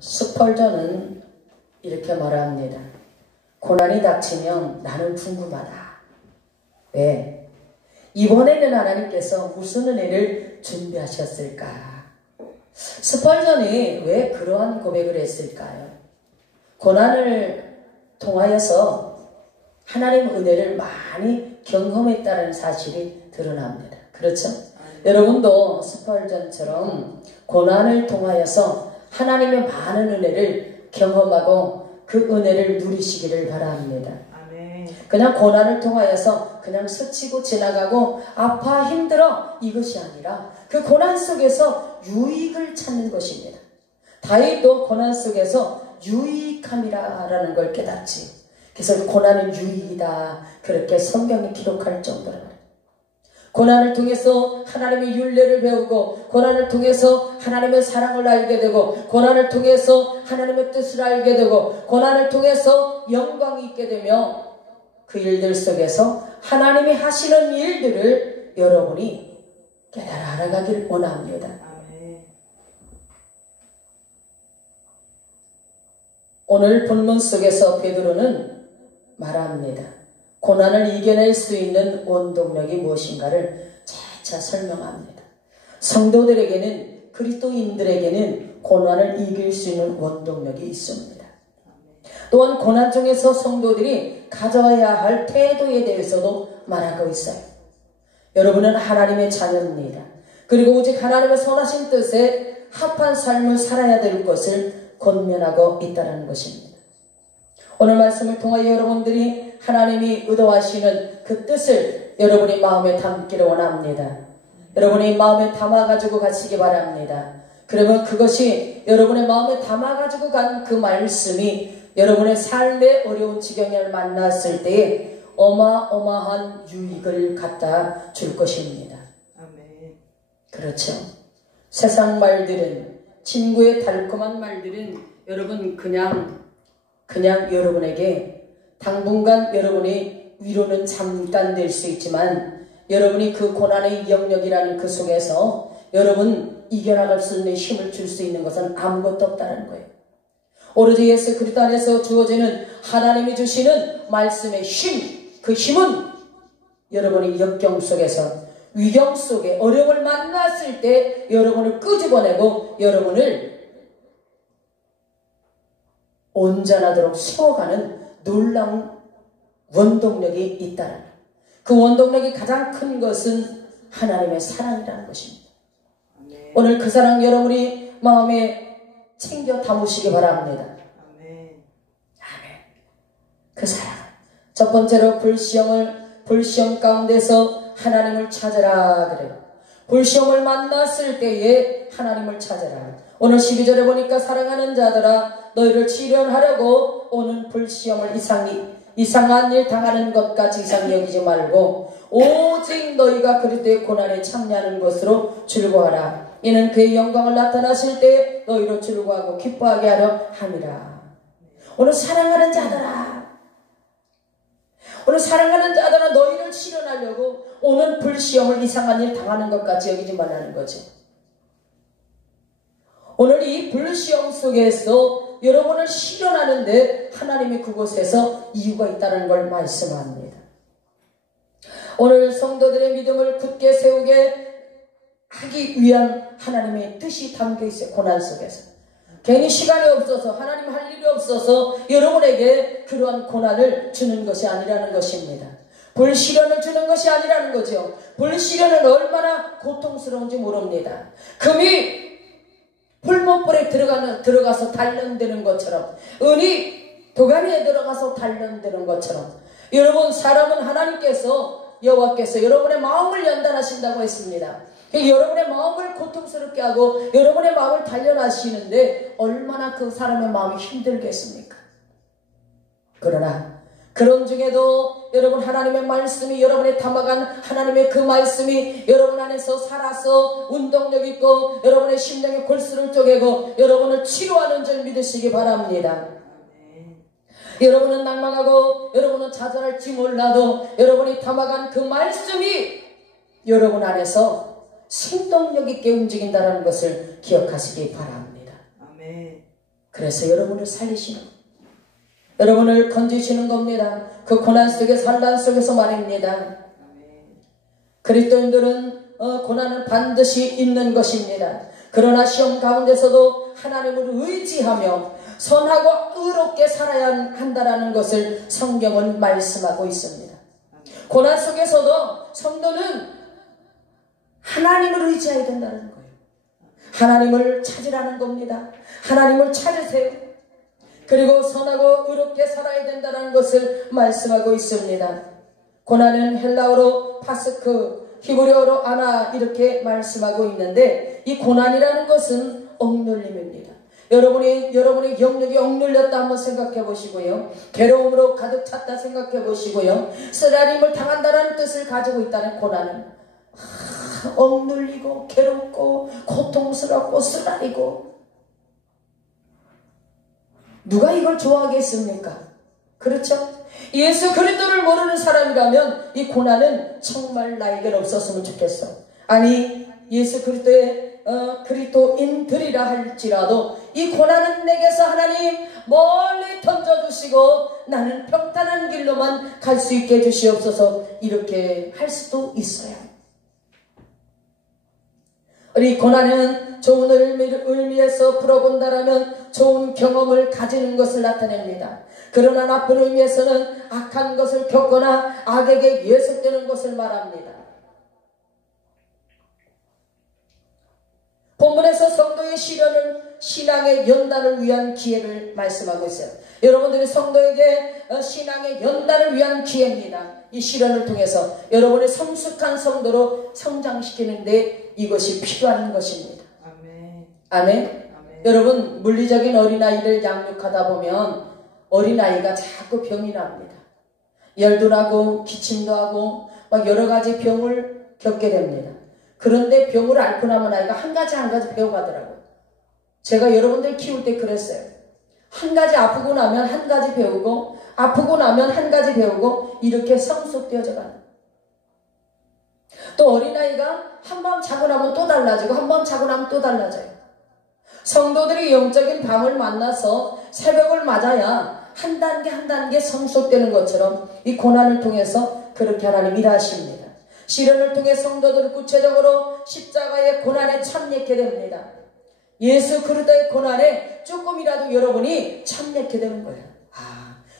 스펄전은 이렇게 말합니다. 고난이 닥치면 나는 궁금하다. 왜? 이번에는 하나님께서 무슨 은혜를 준비하셨을까? 스펄전이 왜 그러한 고백을 했을까요? 고난을 통하여서 하나님의 은혜를 많이 경험했다는 사실이 드러납니다. 그렇죠? 여러분도 스펄전처럼 고난을 통하여서 하나님의 많은 은혜를 경험하고 그 은혜를 누리시기를 바랍니다. 그냥 고난을 통하여서 그냥 스치고 지나가고 아파 힘들어 이것이 아니라 그 고난 속에서 유익을 찾는 것입니다. 다윗도 고난 속에서 유익함이라는 걸 깨닫지. 그래서 고난은 유익이다. 그렇게 성경이 기록할 정도로 고난을 통해서 하나님의 율례를 배우고 고난을 통해서 하나님의 사랑을 알게 되고 고난을 통해서 하나님의 뜻을 알게 되고 고난을 통해서 영광이 있게 되며 그 일들 속에서 하나님이 하시는 일들을 여러분이 깨달아 알아가길 원합니다. 오늘 본문 속에서 베드로는 말합니다. 고난을 이겨낼 수 있는 원동력이 무엇인가를 재차 설명합니다. 성도들에게는 그리스도인들에게는 고난을 이길 수 있는 원동력이 있습니다. 또한 고난 중에서 성도들이 가져야 할 태도에 대해서도 말하고 있어요. 여러분은 하나님의 자녀입니다. 그리고 오직 하나님의 선하신 뜻에 합한 삶을 살아야 될 것을 권면하고 있다는 것입니다. 오늘 말씀을 통하여 여러분들이 하나님이 의도하시는 그 뜻을 여러분의 마음에 담기를 원합니다. 여러분의 마음에 담아가지고 가시기 바랍니다. 그러면 그것이 여러분의 마음에 담아가지고 간 그 말씀이 여러분의 삶의 어려운 지경을 만났을 때에 어마어마한 유익을 갖다 줄 것입니다. 아멘. 그렇죠. 세상 말들은, 친구의 달콤한 말들은 여러분 그냥 여러분에게 당분간 여러분의 위로는 잠깐 될 수 있지만 여러분이 그 고난의 영역이라는 그 속에서 여러분 이겨나갈 수 있는 힘을 줄 수 있는 것은 아무것도 없다는 거예요. 오로지 예수 그리스도 안에서 주어지는 하나님이 주시는 말씀의 힘, 그 힘은 여러분의 역경 속에서 위경 속에 어려움을 만났을 때 여러분을 끄집어내고 여러분을 온전하도록 세워가는 놀라운 원동력이 있다는 그 원동력이 가장 큰 것은 하나님의 사랑이라는 것입니다. 오늘 그 사랑 여러분이 마음에 챙겨 담으시기 바랍니다. 아멘. 그 사랑. 첫 번째로 불시험 가운데서 하나님을 찾으라 그래요. 불시험을 만났을 때에 하나님을 찾으라. 오늘 12절에 보니까 사랑하는 자들아 너희를 치료하려고 오는 불시험을 이상한 일 당하는 것같이 이상히 여기지 말고 오직 너희가 그리스도의 고난에 참여하는 것으로 즐거워하라. 이는 그의 영광을 나타나실 때 너희로 즐거워하고 기뻐하게 하려 함이라. 오늘 사랑하는 자들아 너희를 실현하려고 오는 불시험을 이상한 일 당하는 것같이 여기지 말라는 거죠. 오늘 이 불시험 속에서 여러분을 실현하는데 하나님이 그곳에서 이유가 있다는 걸 말씀합니다. 오늘 성도들의 믿음을 굳게 세우게 하기 위한 하나님의 뜻이 담겨 있어요. 고난 속에서 괜히 시간이 없어서 하나님 할 일이 없어서 여러분에게 그러한 고난을 주는 것이 아니라는 것입니다. 불시련을 주는 것이 아니라는 거죠. 불시련은 얼마나 고통스러운지 모릅니다. 금이 풀못불에 들어가서 단련되는 것처럼 은이 도가니에 들어가서 단련되는 것처럼 여러분 사람은 여호와께서 여러분의 마음을 연단하신다고 했습니다. 여러분의 마음을 고통스럽게 하고 여러분의 마음을 단련하시는데 얼마나 그 사람의 마음이 힘들겠습니까? 그러나 그런 중에도 여러분 하나님의 말씀이 여러분에 담아간 하나님의 그 말씀이 여러분 안에서 살아서 운동력 있고 여러분의 심령의 골수를 쪼개고 여러분을 치료하는 줄 믿으시기 바랍니다. 여러분은 낭망하고 여러분은 좌절할지 몰라도 여러분이 담아간 그 말씀이 여러분 안에서 생동력 있게 움직인다는 것을 기억하시기 바랍니다. 아멘. 그래서 여러분을 살리시는 겁니다. 여러분을 건지시는 겁니다. 그 고난 속에서 환난 속에서 말입니다. 그리스도인들은 고난은 반드시 있는 것입니다. 그러나 시험 가운데서도 하나님을 의지하며 선하고 의롭게 살아야 한다라는 것을 성경은 말씀하고 있습니다. 고난 속에서도 성도는 하나님을 의지해야 된다는 거예요. 하나님을 찾으라는 겁니다. 하나님을 찾으세요. 그리고 선하고 의롭게 살아야 된다는 것을 말씀하고 있습니다. 고난은 헬라어로 파스크, 히브리어로 아나 이렇게 말씀하고 있는데 이 고난이라는 것은 억눌림입니다. 여러분의 영역이 억눌렸다 한번 생각해 보시고요. 괴로움으로 가득 찼다 생각해 보시고요. 쓰라림을 당한다는 뜻을 가지고 있다는 고난은 억눌리고 괴롭고 고통스럽고 쓰라리고 누가 이걸 좋아하겠습니까? 그렇죠? 예수 그리스도를 모르는 사람이라면 이 고난은 정말 나에겐 없었으면 좋겠어. 아니 예수 그리스도의 그리스도인들이라 할지라도 이 고난은 내게서 하나님 멀리 던져주시고 나는 평탄한 길로만 갈 수 있게 해주시옵소서 이렇게 할 수도 있어요. 우리 고난은 좋은 의미에서 풀어본다라면 좋은 경험을 가지는 것을 나타냅니다. 그러나 나쁜 의미에서는 악한 것을 겪거나 악에게 예속되는 것을 말합니다. 본문에서 성도의 시련은 신앙의 연단을 위한 기회를 말씀하고 있어요. 여러분들이 성도에게 신앙의 연단을 위한 기회입니다. 이 시련을 통해서 여러분의 성숙한 성도로 성장시키는데 이것이 필요한 것입니다. 아멘. 아멘. 아멘. 여러분 물리적인 어린아이를 양육하다 보면 어린아이가 자꾸 병이 납니다. 열도 나고 기침도 하고 막 여러 가지 병을 겪게 됩니다. 그런데 병을 앓고 나면 아이가 한 가지 배워가더라고요. 제가 여러분들 키울 때 그랬어요. 한 가지 아프고 나면 한 가지 배우고 아프고 나면 한 가지 배우고 이렇게 성숙되어져 가는. 또 어린아이가 한 번 자고 나면 또 달라지고 한 번 자고 나면 또 달라져요. 성도들이 영적인 밤을 만나서 새벽을 맞아야 한 단계 한 단계 성숙되는 것처럼 이 고난을 통해서 그렇게 하나님 일하십니다. 시련을 통해 성도들을 구체적으로 십자가의 고난에 참여하게 됩니다. 예수 그리스도의 고난에 조금이라도 여러분이 참여하게 되는 거예요.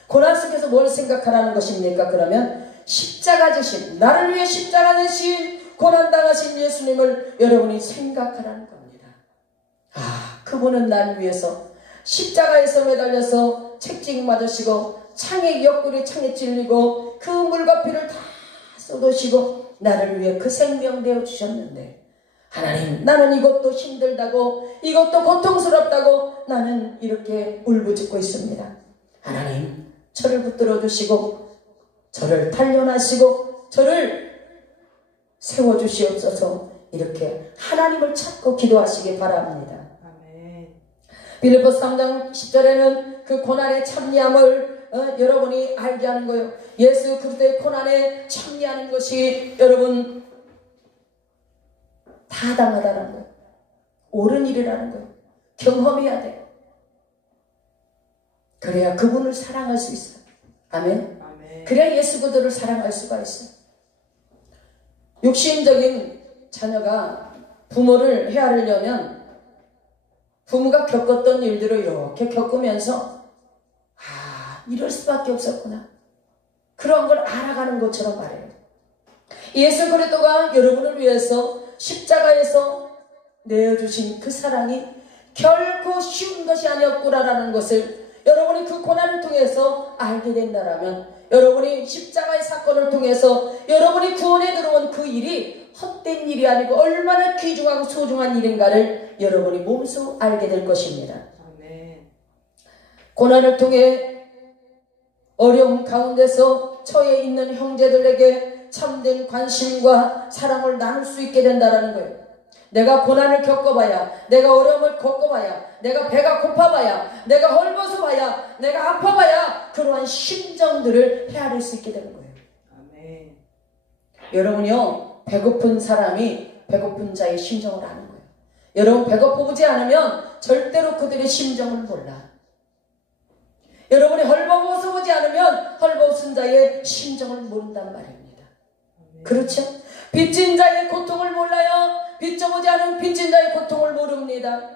고난 속에서 뭘 생각하라는 것입니까? 그러면 십자가 지신, 나를 위해 십자가 지신 고난당하신 예수님을 여러분이 생각하라는 겁니다. 그분은 나를 위해서 십자가에서 매달려서 책찍 맞으시고 창의 옆구리 창에 찔리고 그 물과 피를 다 쏟으시고 나를 위해 그 생명 되어 주셨는데 하나님 나는 이것도 힘들다고 이것도 고통스럽다고 나는 이렇게 울부짖고 있습니다. 하나님 저를 붙들어 주시고 저를 단련하시고 저를 세워주시옵소서 이렇게 하나님을 찾고 기도하시기 바랍니다. 빌립보서 3장 10절에는 그 고난의 참여함을 여러분이 알게 하는 거예요. 예수 그리스도의 고난에 참여하는 것이 여러분 타당하다는 거예요. 옳은 일이라는 거예요. 경험해야 돼요. 그래야 그분을 사랑할 수 있어요. 아멘. 그래야 예수 그리스도를 사랑할 수가 있어요. 육신적인 자녀가 부모를 헤아리려면 부모가 겪었던 일들을 이렇게 겪으면서 이럴 수밖에 없었구나. 그런 걸 알아가는 것처럼 말해요. 예수 그리스도가 여러분을 위해서 십자가에서 내어주신 그 사랑이 결코 쉬운 것이 아니었구나라는 것을 여러분이 그 고난을 통해서 알게 된다면 여러분이 십자가의 사건을 통해서 여러분이 구원에 들어온 그 일이 헛된 일이 아니고 얼마나 귀중하고 소중한 일인가를 여러분이 몸소 알게 될 것입니다. 고난을 통해 어려움 가운데서 처해 있는 형제들에게 참된 관심과 사랑을 나눌 수 있게 된다는 거예요. 내가 고난을 겪어봐야, 내가 어려움을 겪어봐야, 내가 배가 고파봐야, 내가 헐벗어봐야, 내가 아파봐야 그러한 심정들을 헤아릴 수 있게 되는 거예요. 아멘. 여러분이요, 배고픈 사람이 배고픈 자의 심정을 아는 거예요. 여러분 배고프지 않으면 절대로 그들의 심정을 몰라. 여러분이 헐벗어 보지 않으면 헐벗은 자의 심정을 모른단 말입니다. 그렇죠? 빚진 자의 고통을 몰라요. 빚져보지 않은 빚진 자의 고통을 모릅니다.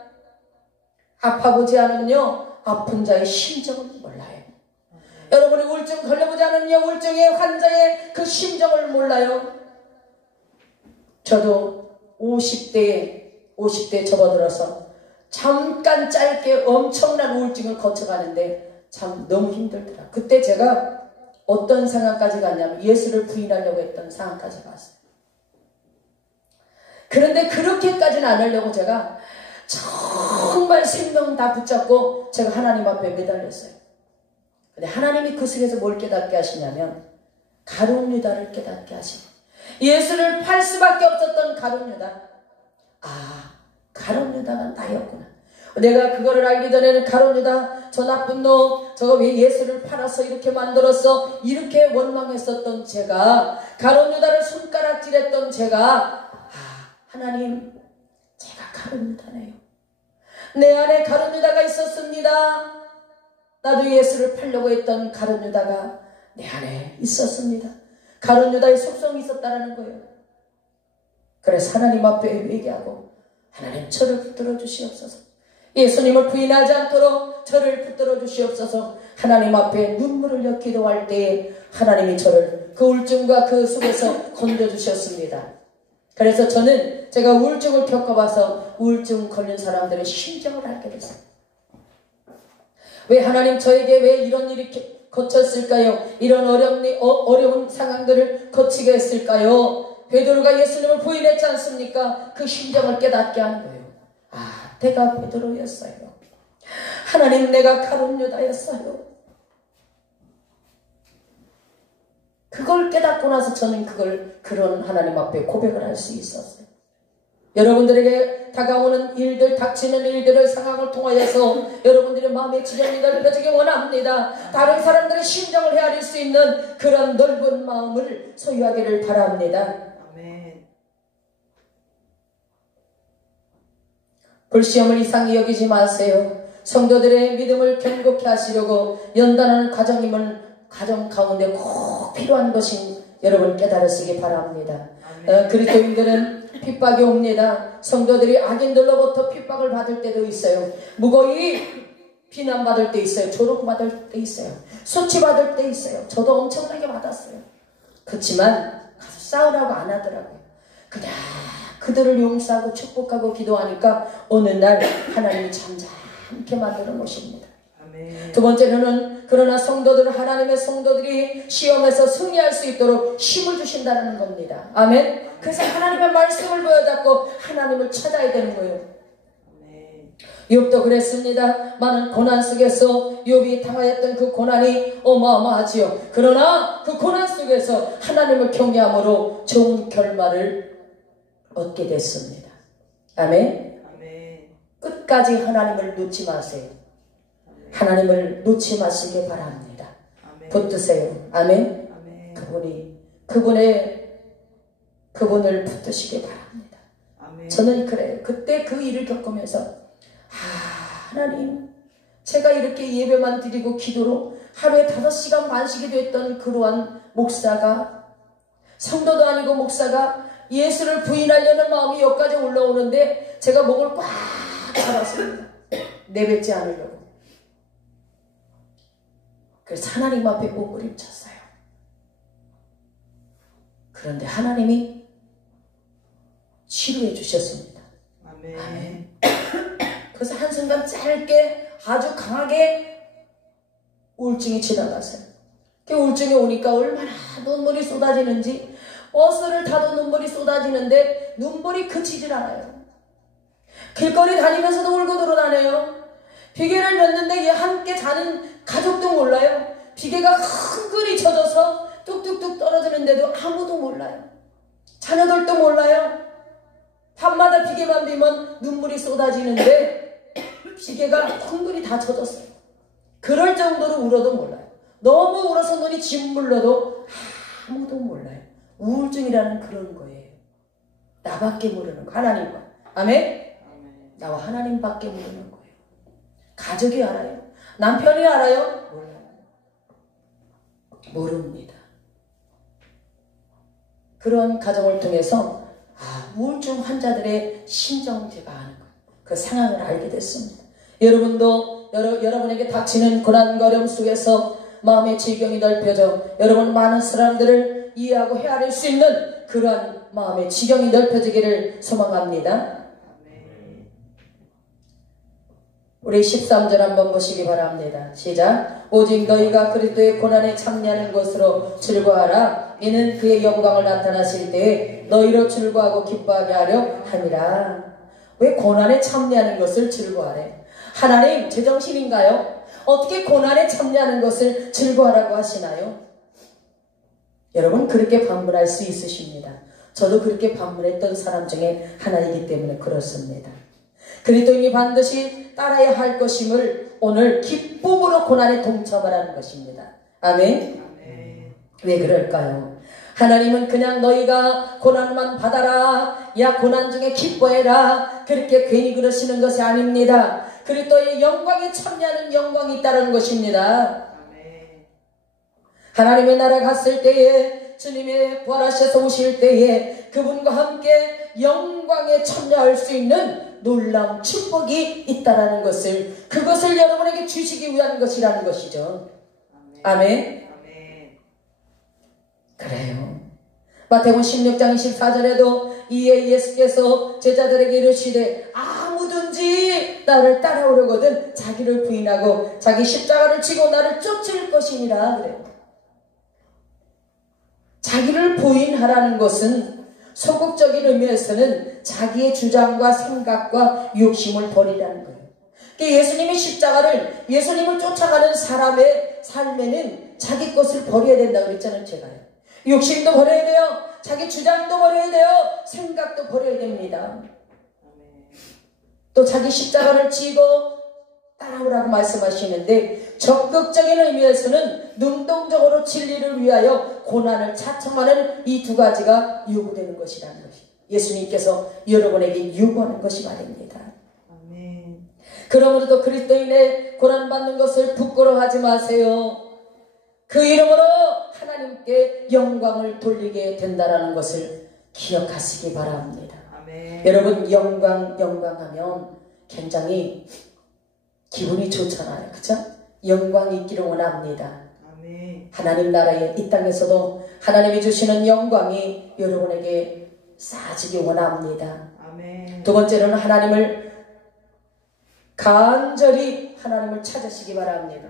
아파보지 않으면요 아픈 자의 심정을 몰라요. 여러분이 우울증 걸려보지 않으면요 우울증의 환자의 그 심정을 몰라요. 저도 50대에 접어들어서 잠깐 짧게 엄청난 우울증을 거쳐가는데 참 너무 힘들더라. 그때 제가 어떤 상황까지 갔냐면 예수를 부인하려고 했던 상황까지 갔어요. 그런데 그렇게까지는 안 하려고 제가 정말 생명 다 붙잡고 제가 하나님 앞에 매달렸어요. 근데 하나님이 그 속에서 뭘 깨닫게 하시냐면 가룟 유다를 깨닫게 하시고 예수를 팔 수밖에 없었던 가룟 유다. 아, 가룟 유다가 나였구나. 내가 그거를 알기 전에는 가룟 유다 저 나쁜 놈 저거 왜 예수를 팔아서 이렇게 만들었어 이렇게 원망했었던 제가 가룟 유다를 손가락질했던 제가 하나님 제가 가룟 유다네요. 내 안에 가룟 유다가 있었습니다. 나도 예수를 팔려고 했던 가룟 유다가 내 안에 있었습니다. 가룟 유다의 속성이 있었다는 거예요. 그래서 하나님 앞에 회개하고 하나님 저를 붙들어 주시옵소서. 예수님을 부인하지 않도록 저를 붙들어 주시옵소서. 하나님 앞에 눈물을 흘려 기도할 때에 하나님이 저를 그 우울증과 그 속에서 건져주셨습니다. 그래서 저는 제가 우울증을 겪어봐서 우울증 걸린 사람들의 심정을 알게 됐어요. 왜 하나님 저에게 왜 이런 일이 거쳤을까요? 이런 어려운 상황들을 거치게 했을까요? 베드로가 예수님을 부인했지 않습니까? 그 심정을 깨닫게 하는 거예요. 아, 내가 베드로였어요. 하나님 내가 가룟 유다였어요. 그걸 깨닫고 나서 저는 그런 하나님 앞에 고백을 할 수 있었어요. 여러분들에게 다가오는 일들, 닥치는 일들을 상황을 통하여서 여러분들의 마음의 지점이 넓어지기 원합니다. 다른 사람들의 심정을 헤아릴 수 있는 그런 넓은 마음을 소유하기를 바랍니다. 아멘. 불시험을 이상히 여기지 마세요. 성도들의 믿음을 견고케 하시려고 연단하는 과정 가운데 꼭 필요한 것인 여러분 깨달으시기 바랍니다. 그리스도인들은 핍박이 옵니다. 성도들이 악인들로부터 핍박을 받을 때도 있어요. 무거이 비난받을 때 있어요. 조롱받을 때 있어요. 수치받을 때 있어요. 저도 엄청나게 받았어요. 그렇지만 가서 싸우라고 안 하더라고요. 그냥 그들을 용서하고 축복하고 기도하니까 어느 날 하나님이 잠잠케 만들어 놓으십니다. 두 번째로는 그러나 하나님의 성도들이 시험에서 승리할 수 있도록 힘을 주신다는 겁니다. 아멘. 그래서 하나님의 말씀을 보여잡고 하나님을 찾아야 되는 거예요. 욥도 그랬습니다. 많은 고난 속에서 욥이 당하였던 그 고난이 어마어마하지요. 그러나 그 고난 속에서 하나님을 경외함으로 좋은 결말을 얻게 됐습니다. 아멘. 끝까지 하나님을 놓지 마세요. 하나님을 놓지 마시기 바랍니다. 아멘. 붙드세요. 아멘. 아멘. 그분을 붙드시기 바랍니다. 아멘. 저는 그래요. 그때 그 일을 겪으면서 하나님 제가 이렇게 예배만 드리고 기도로 하루에 5시간 반씩이 됐던 그러한 목사가 성도도 아니고 목사가 예수를 부인하려는 마음이 여기까지 올라오는데 제가 목을 꽉 잡았습니다. 내뱉지 않으려고. 그래서 하나님 앞에 몸부림쳤어요. 그런데 하나님이 치료해 주셨습니다. 아멘. 아멘. 그래서 한순간 짧게 아주 강하게 우울증이 지나갔어요. 그 우울증이 오니까 얼마나 눈물이 쏟아지는지 버스를 타도 눈물이 쏟아지는데 눈물이 그치질 않아요. 길거리 다니면서도 울고 돌아다녀요. 비계를 였는데 함께 자는 가족도 몰라요. 비계가 흥건히 젖어서 뚝뚝뚝 떨어지는데도 아무도 몰라요. 자녀들도 몰라요. 밤마다 비계만 비면 눈물이 쏟아지는데 비계가 흥건히 다 젖었어요. 그럴 정도로 울어도 몰라요. 너무 울어서 눈이 짓물러도 아무도 몰라요. 우울증이라는 그런 거예요. 나밖에 모르는 거. 하나님과. 아멘? 나와 하나님밖에 모르는 거예요. 가족이 알아요? 남편이 알아요? 몰라요. 모릅니다. 그런 가정을 통해서 우울증 환자들의 심정을 제가 아는 거예요. 그 상황을 알게 됐습니다. 여러분도 여러분에게 닥치는 고난과 어려움 속에서 마음의 지경이 넓혀져 여러분 많은 사람들을 이해하고 헤아릴 수 있는 그러한 마음의 지경이 넓혀지기를 소망합니다. 우리 13절 한번 보시기 바랍니다. 시작. 오직 너희가 그리스도의 고난에 참여하는 것으로 즐거워하라. 이는 그의 영광을 나타나실 때에 너희로 즐거워하고 기뻐하게 하려 함이라. 왜 고난에 참여하는 것을 즐거워하래? 하나님 제정신인가요? 어떻게 고난에 참여하는 것을 즐거워하라고 하시나요? 여러분 그렇게 반문할 수 있으십니다. 저도 그렇게 반문했던 사람 중에 하나이기 때문에 그렇습니다. 그리스도인이 반드시 따라야 할 것임을 오늘 기쁨으로 고난에 동참하라는 것입니다. 아멘. 왜 그럴까요? 하나님은 그냥 너희가 고난만 받아라, 야 고난 중에 기뻐해라, 그렇게 괜히 그러시는 것이 아닙니다. 그리스도의 영광에 참여하는 영광이 있다는 것입니다. 하나님의 나라 갔을 때에, 주님의 부활하셔서 오실 때에 그분과 함께 영광에 참여할 수 있는 놀라운 축복이 있다라는 것을, 그것을 여러분에게 주시기 위한 것이라는 것이죠. 아멘. 그래요. 마태복음 16장 24절에도 이에 예수께서 제자들에게 이르시되 아무든지 나를 따라오려거든 자기를 부인하고 자기 십자가를 지고 나를 쫓을 것이니라 그래요. 자기를 부인하라는 것은 소극적인 의미에서는 자기의 주장과 생각과 욕심을 버리라는 거예요. 예수님의 십자가를, 예수님을 쫓아가는 사람의 삶에는 자기 것을 버려야 된다고 그랬잖아요. 제가요. 욕심도 버려야 돼요. 자기 주장도 버려야 돼요. 생각도 버려야 됩니다. 또 자기 십자가를 지고 따라오라고 말씀하시는데, 적극적인 의미에서는 능동적으로 진리를 위하여 고난을 자청하는 이 두 가지가 요구되는 것이라는 것이죠. 예수님께서 여러분에게 요구하는 것이 말입니다. 그러므로도 그리스도인의 고난받는 것을 부끄러워하지 마세요. 그 이름으로 하나님께 영광을 돌리게 된다는 것을 기억하시기 바랍니다. 아멘. 여러분 영광하면 굉장히 기분이 좋잖아요. 그렇죠? 영광이 있기를 원합니다. 아멘. 하나님 나라의 이 땅에서도 하나님이 주시는 영광이 여러분에게 쌓아지기 원합니다. 아멘. 두 번째로는 간절히 하나님을 찾으시기 바랍니다.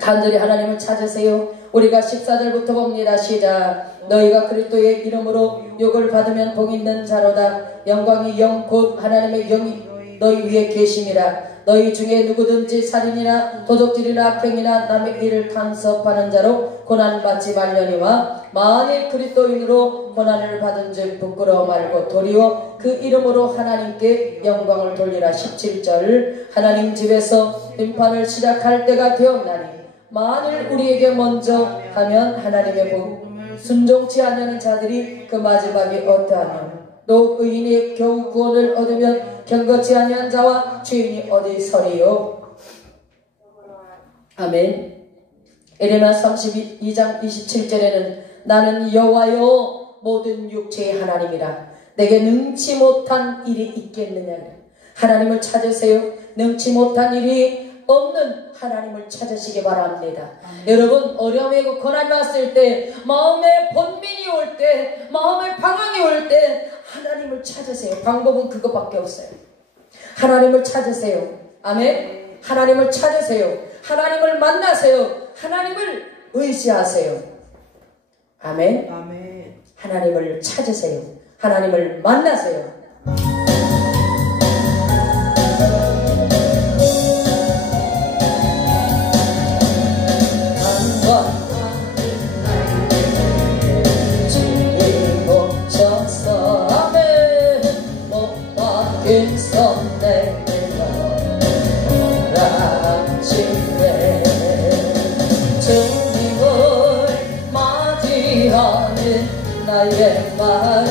간절히 하나님을 찾으세요. 우리가 14절부터 봅니다. 시작. 너희가 그리스도의 이름으로 욕을 받으면 복 있는 자로다. 영광의 영 곧 하나님의 영이 너희 위에 계심이라. 너희 중에 누구든지 살인이나 도적질이나 악행이나 남의 일을 간섭하는 자로 고난받지 말려니와 만일 그리스도인으로 고난을 받은 즉 부끄러워 말고 도리어 그 이름으로 하나님께 영광을 돌리라. 17절. 하나님 집에서 심판을 시작할 때가 되었나니 만일 우리에게 먼저 하면 하나님의 복, 순종치 않는 자들이 그 마지막에 어떠하며 또 의인이 겨우 구원을 얻으면 경거치 아니한 자와 죄인이 어디 서리요. 아멘. 에레미야 32장 27절에는 나는 여호와여 모든 육체의 하나님이라 내게 능치 못한 일이 있겠느냐. 하나님을 찾으세요. 능치 못한 일이 없는 하나님을 찾으시기 바랍니다. 여러분 어려움에 고난이 왔을 때, 마음의 번민이 올 때, 마음의 방황이 올 때 하나님을 찾으세요. 방법은 그것밖에 없어요. 하나님을 찾으세요. 아멘. 하나님을 찾으세요. 하나님을 만나세요. 하나님을 의지하세요. 아멘. 아멘. 하나님을 찾으세요. 하나님을 만나세요. 나의 마음에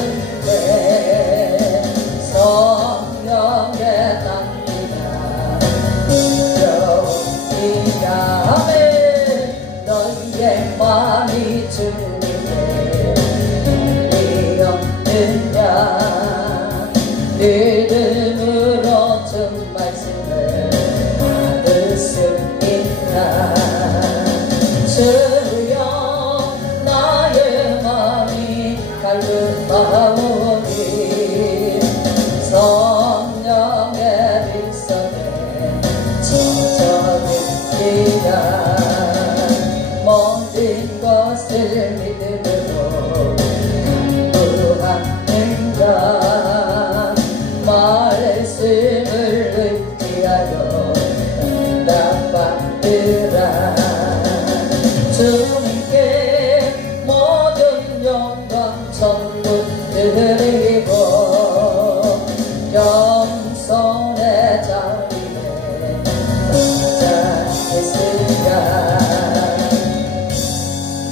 나오니 성령의 일성에 지쳐있기라. 모든 것을 믿음으로 강구하는가. 말씀을 의지하여 응답받으라. 주님께 모든 영광 전부 드리고 겸손의 자리에 앉아있으라.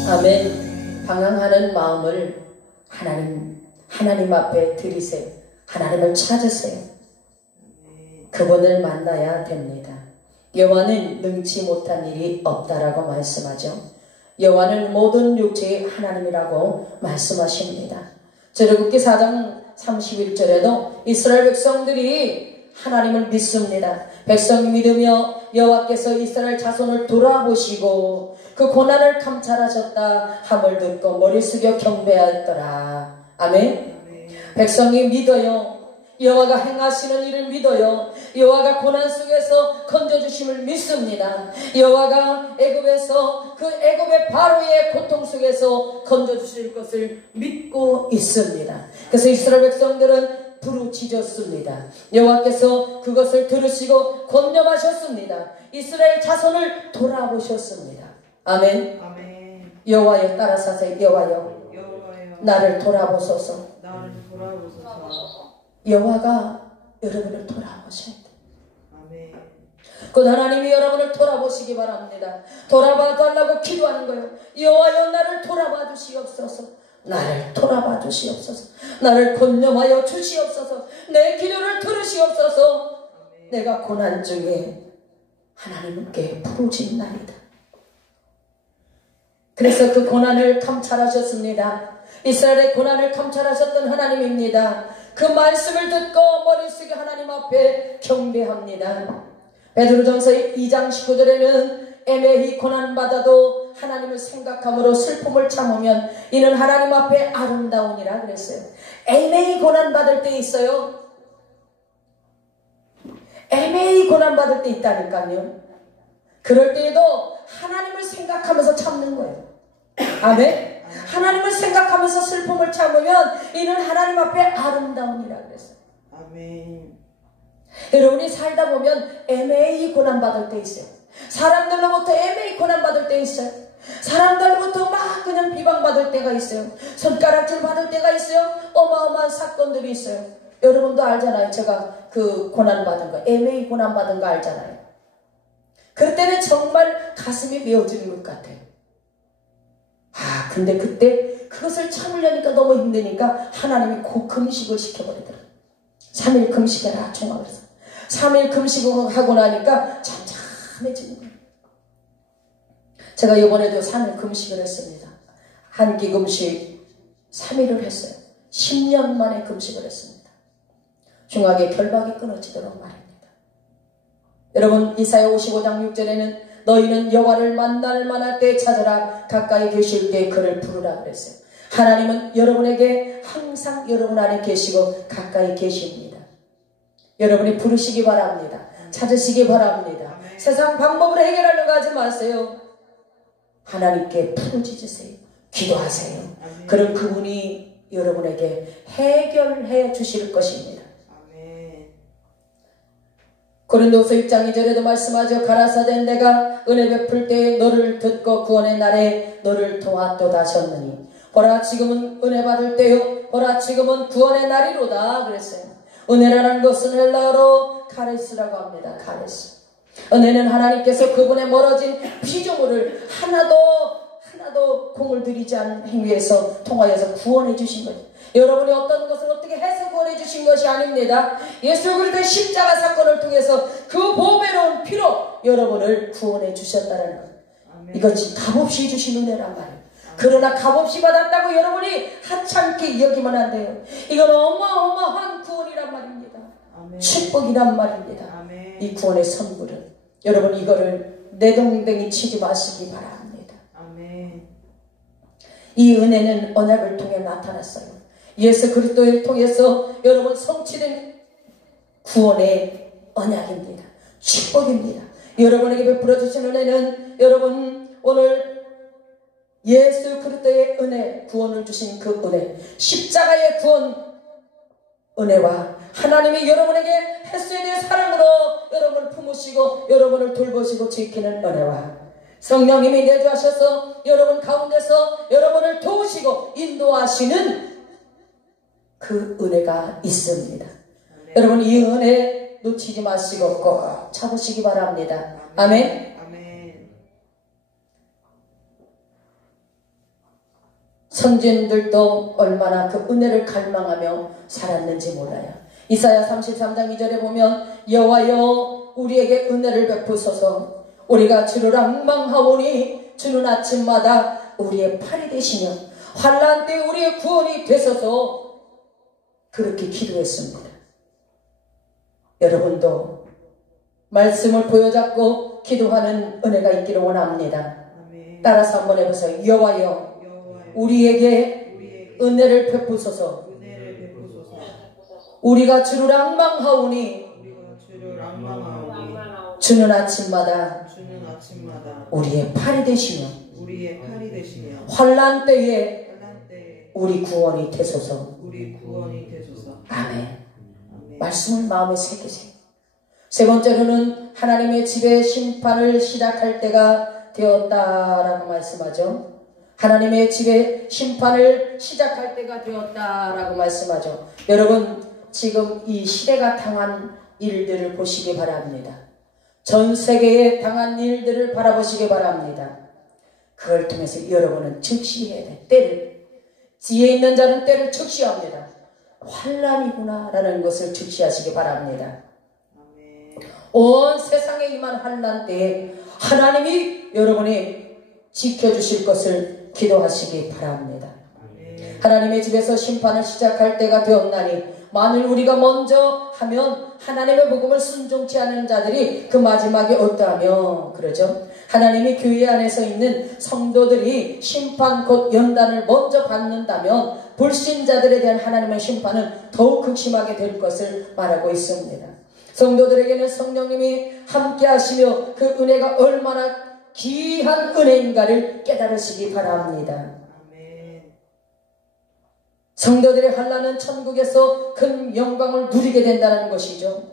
아멘. 방황하는 마음을 하나님 앞에 드리세요. 하나님을 찾으세요. 그분을 만나야 됩니다. 여호와는 능치 못한 일이 없다라고 말씀하죠. 여호와는 모든 육체의 하나님이라고 말씀하십니다. 출애굽기 4장 31절에도 이스라엘 백성들이 하나님을 믿습니다. 백성이 믿으며 여호와께서 이스라엘 자손을 돌아보시고 그 고난을 감찰하셨다 함을 듣고 머리 숙여 경배하였더라. 아멘. 백성이 믿어요. 여호와가 행하시는 일을 믿어요. 여호와가 고난 속에서 건져주심을 믿습니다. 여호와가 애굽에서 그 애굽의 바로의 고통 속에서 건져주실 것을 믿고 있습니다. 그래서 이스라엘 백성들은 부르짖었습니다. 여호와께서 그것을 들으시고 권념하셨습니다. 이스라엘 자손을 돌아보셨습니다. 아멘. 아멘. 여호와여, 따라서세요. 여호와여, 나를 돌아보소서. 나를 돌아보소서. 여호와가 여러분을 돌아보셔야 돼요. 아멘. 그 하나님이 여러분을 돌아보시기 바랍니다. 돌아봐 달라고 기도하는 거예요. 여호와여, 나를 돌아봐 주시옵소서. 나를 돌아봐 주시옵소서. 나를 권념하여 주시옵소서. 내 기도를 들으시옵소서. 아멘. 내가 고난 중에 하나님께 부르짖나이다. 그래서 그 고난을 감찰하셨습니다. 이스라엘의 고난을 감찰하셨던 하나님입니다. 그 말씀을 듣고 머리 숙여 하나님 앞에 경배합니다. 베드로전서 2장 19절에는 애매히 고난받아도 하나님을 생각함으로 슬픔을 참으면 이는 하나님 앞에 아름다우니라 그랬어요. 애매히 고난받을 때 있어요. 애매히 고난받을 때 있다니까요. 그럴 때에도 하나님을 생각하면서 참는 거예요. 아멘. 하나님을 생각하면서 슬픔을 참으면 이는 하나님 앞에 아름다우니라 그랬어요. 아멘. 여러분이 살다 보면 애매히 고난받을 때 있어요. 사람들로부터 애매히 고난받을 때 있어요. 사람들로부터 막 그냥 비방받을 때가 있어요. 손가락질 받을 때가 있어요. 어마어마한 사건들이 있어요. 여러분도 알잖아요. 제가 그 고난받은 거, 애매히 고난받은 거 알잖아요. 그럴 때는 정말 가슴이 메어지는 것 같아요. 근데 그때 그것을 참으려니까 너무 힘드니까 하나님이 그 금식을 시켜버리더라고요. 3일 금식해라 종합에서. 3일 금식을 하고 나니까 잠잠해지는 거예요. 제가 이번에도 3일 금식을 했습니다. 한 끼 금식 3일을 했어요. 10년 만에 금식을 했습니다. 중하게 결박이 끊어지도록 말입니다. 여러분, 이사야 55장 6절에는 너희는 여호와를 만날 만할 때 찾으라. 가까이 계실 때 그를 부르라 그랬어요. 하나님은 여러분에게 항상 여러분 안에 계시고 가까이 계십니다. 여러분이 부르시기 바랍니다. 찾으시기 바랍니다. 세상 방법으로 해결하려고 하지 마세요. 하나님께 부르짖으세요. 기도하세요. 그럼 그분이 여러분에게 해결해 주실 것입니다. 고린도후서 6장 2절에도 말씀하죠. 가라사대 내가 은혜 베풀 때에 너를 듣고 구원의 날에 너를 도왔도다 하셨느니 보라 지금은 은혜 받을 때요 보라 지금은 구원의 날이로다 그랬어요. 은혜라는 것은 헬라어로 카레스라고 합니다. 카레스. 은혜는 하나님께서 그분의 멀어진 피조물을 하나도 공을 들이지 않은 행위에서 통하여서 구원해 주신 거죠. 여러분이 어떤 것을 어떻게 해서 구원해 주신 것이 아닙니다. 예수 그리스도의 십자가 사건을 통해서 그 보배로운 피로 여러분을 구원해 주셨다는 것. 이것이 값없이 주신 은혜란 말이에요. 그러나 값없이 받았다고 여러분이 하찮게 여기면 안 돼요. 이건 어마어마한 구원이란 말입니다. 축복이란 말입니다. 이 구원의 선물은 여러분 이거를 내동댕이 치지 마시기 바랍니다. 이 은혜는 언약을 통해 나타났어요. 예수 그리스도를 통해서 여러분 성취된 구원의 언약입니다. 축복입니다. 여러분에게 베풀어 주신 은혜는 여러분 오늘 예수 그리스도의 은혜, 구원을 주신 그 은혜, 십자가의 구원 은혜와 하나님이 여러분에게 햇수에 대해 사랑으로 여러분을 품으시고 여러분을 돌보시고 지키는 은혜와 성령님이 내주하셔서 여러분 가운데서 여러분을 도우시고 인도하시는 그 은혜가 있습니다. 여러분 이 은혜 놓치지 마시고 꼭 잡으시기 바랍니다. 아멘. 아멘. 선진들도 얼마나 그 은혜를 갈망하며 살았는지 몰라요. 이사야 33장 2절에 보면 여호와여 우리에게 은혜를 베푸소서 우리가 주를 앙망하오니 주는 아침마다 우리의 팔이 되시며 환난 때 우리의 구원이 되소서 그렇게 기도했습니다. 여러분도 말씀을 보여잡고 기도하는 은혜가 있기를 원합니다. 아멘. 따라서 한번 해보세요. 여호와여 우리에게 은혜를 베푸소서 우리가 주를 앙망하오니 주는 아침마다 우리의 팔이 되시며 환난 때에 우리 구원이 되소서. 아멘. 말씀을 마음에 새기세요. 세 번째로는 하나님의 집에 심판을 시작할 때가 되었다라고 말씀하죠. 하나님의 집에 심판을 시작할 때가 되었다라고 말씀하죠. 여러분 지금 이 시대가 당한 일들을 보시기 바랍니다. 전 세계에 당한 일들을 바라보시기 바랍니다. 그걸 통해서 여러분은 즉시해야 돼. 때를 지혜 있는 자는 때를 즉시합니다. 환난이구나 라는 것을 즉시하시기 바랍니다. 온 세상에 임한 환난 때에 하나님이 여러분이 지켜주실 것을 기도하시기 바랍니다. 하나님의 집에서 심판을 시작할 때가 되었나니 만일 우리가 먼저 하면 하나님의 복음을 순종치 않은 자들이 그 마지막에 어떠하며 그러죠. 하나님이 교회 안에서 있는 성도들이 심판 곧 연단을 먼저 받는다면 불신자들에 대한 하나님의 심판은 더욱 극심하게 될 것을 말하고 있습니다. 성도들에게는 성령님이 함께 하시며 그 은혜가 얼마나 귀한 은혜인가를 깨달으시기 바랍니다. 성도들의 환난은 천국에서 큰 영광을 누리게 된다는 것이죠.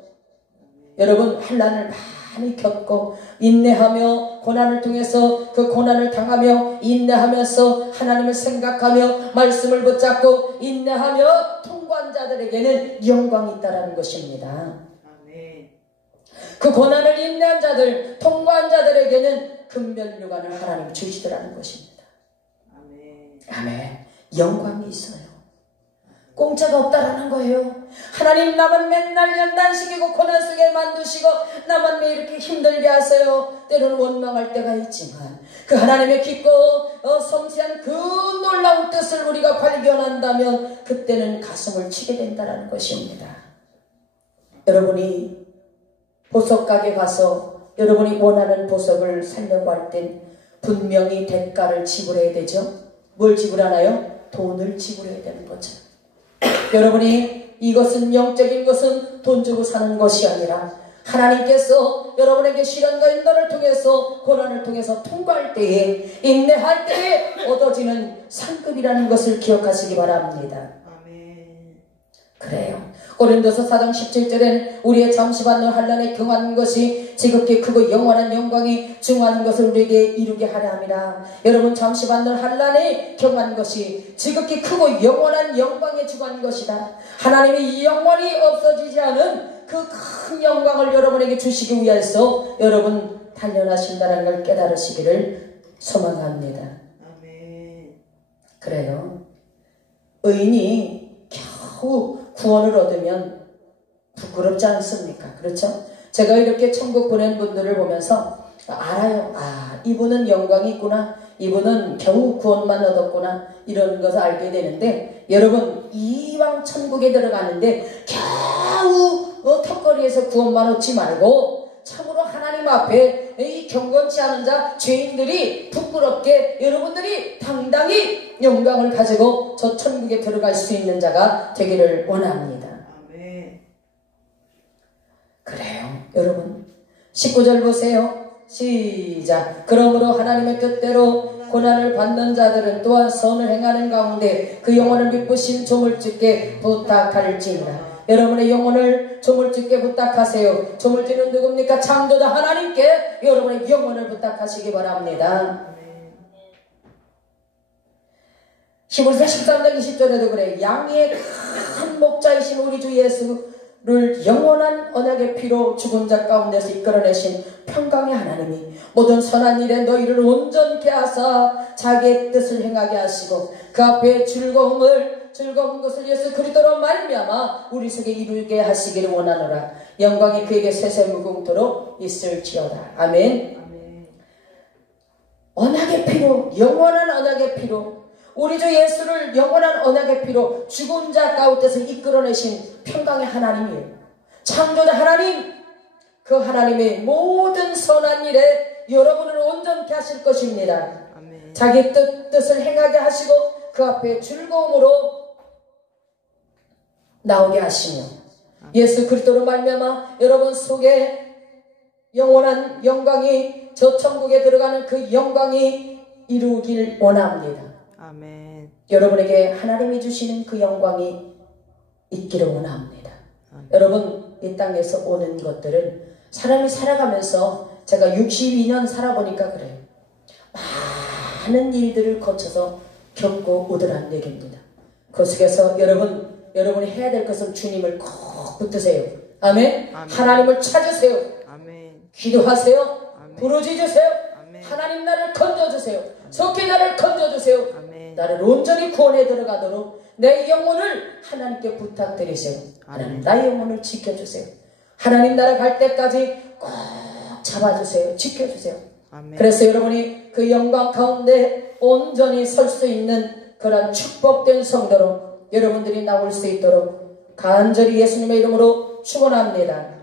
여러분 환난을 많이 겪고 인내하며 고난을 통해서 그 고난을 당하며 인내하면서 하나님을 생각하며 말씀을 붙잡고 인내하며 통과한 자들에게는 영광이 있다는 것입니다. 그 고난을 인내한 자들, 통과한 자들에게는 금면류관을 하나님 주시더라는 것입니다. 아멘. 영광이 있어요. 공짜가 없다라는 거예요. 하나님 나만 맨날 연단시키고 고난 속에 만드시고 나만 왜 이렇게 힘들게 하세요. 때로는 원망할 때가 있지만 그 하나님의 깊고 섬세한 그 놀라운 뜻을 우리가 발견한다면 그때는 가슴을 치게 된다는 것입니다. 여러분이 보석가게 가서 여러분이 원하는 보석을 사려고 할 땐 분명히 대가를 지불해야 되죠. 뭘 지불하나요? 돈을 지불해야 되는 거죠. 여러분이 이것은 영적인 것은 돈 주고 사는 것이 아니라 하나님께서 여러분에게 시련과 연단을 통해서 고난을 통해서 통과할 때에 인내할 때에 얻어지는 상급이라는 것을 기억하시기 바랍니다. 그래요. 고린도서 4장 17절에는 우리의 잠시 받는 환난에 경한 것이 지극히 크고 영원한 영광이 중한 것을 우리에게 이루게 하려 함이라. 여러분 잠시 받는 환난에 경한 것이 지극히 크고 영원한 영광에 중한 것이다. 하나님이 이 영원히 없어지지 않은 그 큰 영광을 여러분에게 주시기 위해서 여러분 단련하신다는 걸 깨달으시기를 소망합니다. 그래요. 의인이 겨우 구원을 얻으면 부끄럽지 않습니까? 그렇죠? 제가 이렇게 천국 보낸 분들을 보면서 알아요. 아, 이분은 영광이 있구나. 이분은 겨우 구원만 얻었구나. 이런 것을 알게 되는데 여러분 이왕 천국에 들어가는데 겨우 턱걸이에서 구원만 얻지 말고 참으로 하나님 앞에 이 경건치 않은 자 죄인들이 부끄럽게 여러분들이 당당히 영광을 가지고 저 천국에 들어갈 수 있는 자가 되기를 원합니다. 아멘. 그래요 여러분. 19절 보세요. 시작. 그러므로 하나님의 뜻대로 고난을 받는 자들은 또한 선을 행하는 가운데 그 영혼을 기쁘신 조물주께 부탁할지니라. 여러분의 영혼을 조물주께 부탁하세요. 조물주는 누굽니까? 창조자 하나님께 여러분의 영혼을 부탁하시기 바랍니다. 히브리서 13장 20절에도 그래. 양의 큰 목자이신 우리 주 예수를 영원한 언약의 피로 죽은 자 가운데서 이끌어내신 평강의 하나님이 모든 선한 일에 너희를 온전케 하사 자기의 뜻을 행하게 하시고 그 앞에 즐거운 것을 예수 그리스도로 말미암아 우리 속에 이루게 하시기를 원하노라. 영광이 그에게 세세무궁토록 있을지어다. 아멘. 아멘. 언약의 피로, 영원한 언약의 피로, 우리 주 예수를 영원한 언약의 피로 죽은 자 가운데서 이끌어내신 평강의 하나님이에요. 창조자 하나님, 그 하나님의 모든 선한 일에 여러분을 온전케 하실 것입니다. 아멘. 자기 뜻을 행하게 하시고 그 앞에 즐거움으로 나오게 하시며 예수 그리스도로 말미암아 여러분 속에 영원한 영광이 저 천국에 들어가는 그 영광이 이루길 원합니다. 아멘. 여러분에게 하나님이 주시는 그 영광이 있기를 원합니다. 아멘. 여러분 이 땅에서 오는 것들은 사람이 살아가면서 제가 62년 살아보니까 그래요. 많은 일들을 거쳐서 겪고 오더란 얘기입니다. 그 속에서 여러분이 해야 될 것은 주님을 꼭 붙드세요. 아멘. 아멘. 하나님을 찾으세요. 아멘. 기도하세요. 아멘. 부르짖으세요. 아멘. 하나님 나를 건져주세요. 속히 나를 건져주세요. 아멘. 나를 온전히 구원에 들어가도록 내 영혼을 하나님께 부탁드리세요. 하나님 나의 영혼을 지켜주세요. 하나님 나라 갈 때까지 꼭 잡아주세요. 지켜주세요. 아멘. 그래서 여러분이 그 영광 가운데 온전히 설 수 있는 그런 축복된 성도로 여러분들이 나올 수 있도록 간절히 예수님의 이름으로 축원합니다.